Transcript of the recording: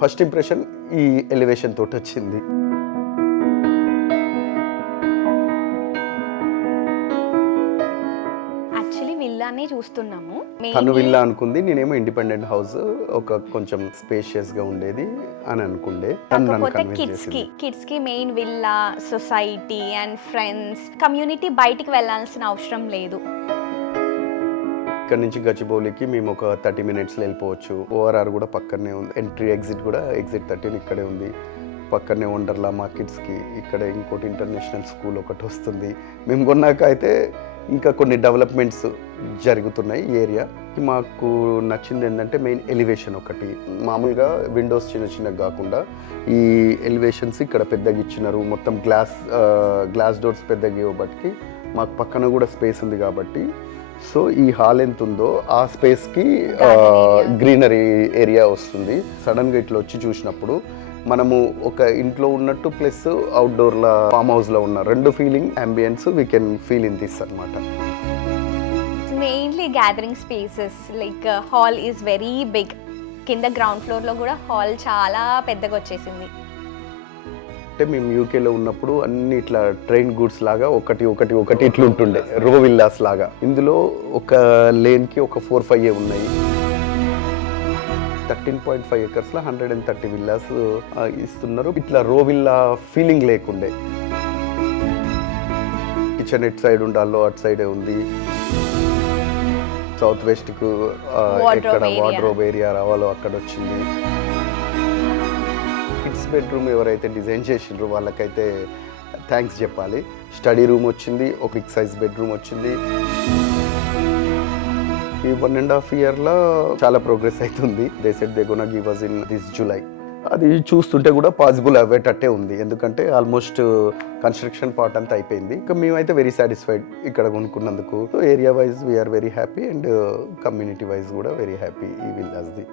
First impression ఈ elevation తోటి వచ్చింది. విల్లానే చూస్తున్నాము. తను విల్లా అనుకుంది, నేనేమో ఇండిపెండెంట్ హౌస్, ఒక కొంచెం స్పేషియస్ గా ఉండేది అని అనుకుండే. కిడ్స్ కి main villa, society and friends, community బయటికి వెళ్ళాల్సిన అవసరం లేదు. ఇక్కడ నుంచి గచ్చిబౌలికి మేము ఒక 30 minutesలో వెళ్ళిపోవచ్చు. ఓఆర్ఆర్ కూడా పక్కనే ఉంది, ఎంట్రీ ఎగ్జిట్ కూడా ఎగ్జిట్ 13 ఇక్కడే ఉంది. పక్కనే వండర్లా మా కిడ్స్కి, ఇక్కడ ఇంకోటి ఇంటర్నేషనల్ స్కూల్ ఒకటి వస్తుంది. మేము కొన్నాక అయితే ఇంకా కొన్ని డెవలప్మెంట్స్ జరుగుతున్నాయి ఈ ఏరియా. మాకు నచ్చింది ఏంటంటే మెయిన్ ఎలివేషన్ ఒకటి. మామూలుగా విండోస్ చిన్న చిన్నగా కాకుండా ఈ ఎలివేషన్స్ ఇక్కడ పెద్దగా ఇచ్చినారు. మొత్తం గ్లాస్ డోర్స్ పెద్దగా ఇవ్వబట్టి మాకు పక్కన కూడా స్పేస్ ఉంది కాబట్టి, సో ఈ హాల్ ఎంత ఉందో ఆ స్పేస్కి గ్రీనరీ ఏరియా వస్తుంది. సడన్గా ఇట్లా వచ్చి చూసినప్పుడు మనము ఒక ఇంట్లో ఉన్నట్టు ప్లస్ అవుట్డోర్లో ఫామ్ హౌస్లో ఉన్న రెండు feeling ambience we can feel in this అనమాట. Mainly gathering spaces, like hall is very big. కింద గ్రౌండ్ ఫ్లోర్లో కూడా హాల్ చాలా పెద్దగా వచ్చేసింది. అంటే మేము యూకేలో ఉన్నప్పుడు అన్ని ఇట్లా ట్రైన్ గూడ్స్ లాగా ఒకటి ఇట్లా ఉంటుండే, రో విల్లాస్ లాగా. ఇందులో ఒక లేన్కి ఒక 4-5 ఉన్నాయి. 13.5 acres 130 విల్లాస్ ఇస్తున్నారు. ఇట్లా రో విల్లా ఫీలింగ్ లేకుండే. కిచెన్ ఎట్ సైడ్ ఉండాలో అటు సైడే ఉంది. సౌత్ వెస్ట్కు ఎక్కడ వార్డ్రోబ్ ఏరియా రావాలో అక్కడ వచ్చింది. కిడ్స్ బెడ్రూమ్ ఎవరైతే డిజైన్ చేసిండ్రో వాళ్ళకైతే థ్యాంక్స్ చెప్పాలి. స్టడీ రూమ్ వచ్చింది, ఒక బిగ్ సైజ్ బెడ్రూమ్ వచ్చింది. ఈ 1.5 yearలో చాలా ప్రోగ్రెస్ అవుతుంది. They said they gonna give us in this July. అది చూస్తుంటే కూడా పాసిబుల్ అవ్వేటట్టే ఉంది, ఎందుకంటే ఆల్మోస్ట్ కన్స్ట్రక్షన్ పార్ట్ అంతా అయిపోయింది. ఇంకా మేమైతే వెరీ సాటిస్ఫైడ్ ఇక్కడ కొనుక్కున్నందుకు. Area wise we are very happy and community wise కూడా వెరీ హ్యాపీ ఈ విల్లాస్ది.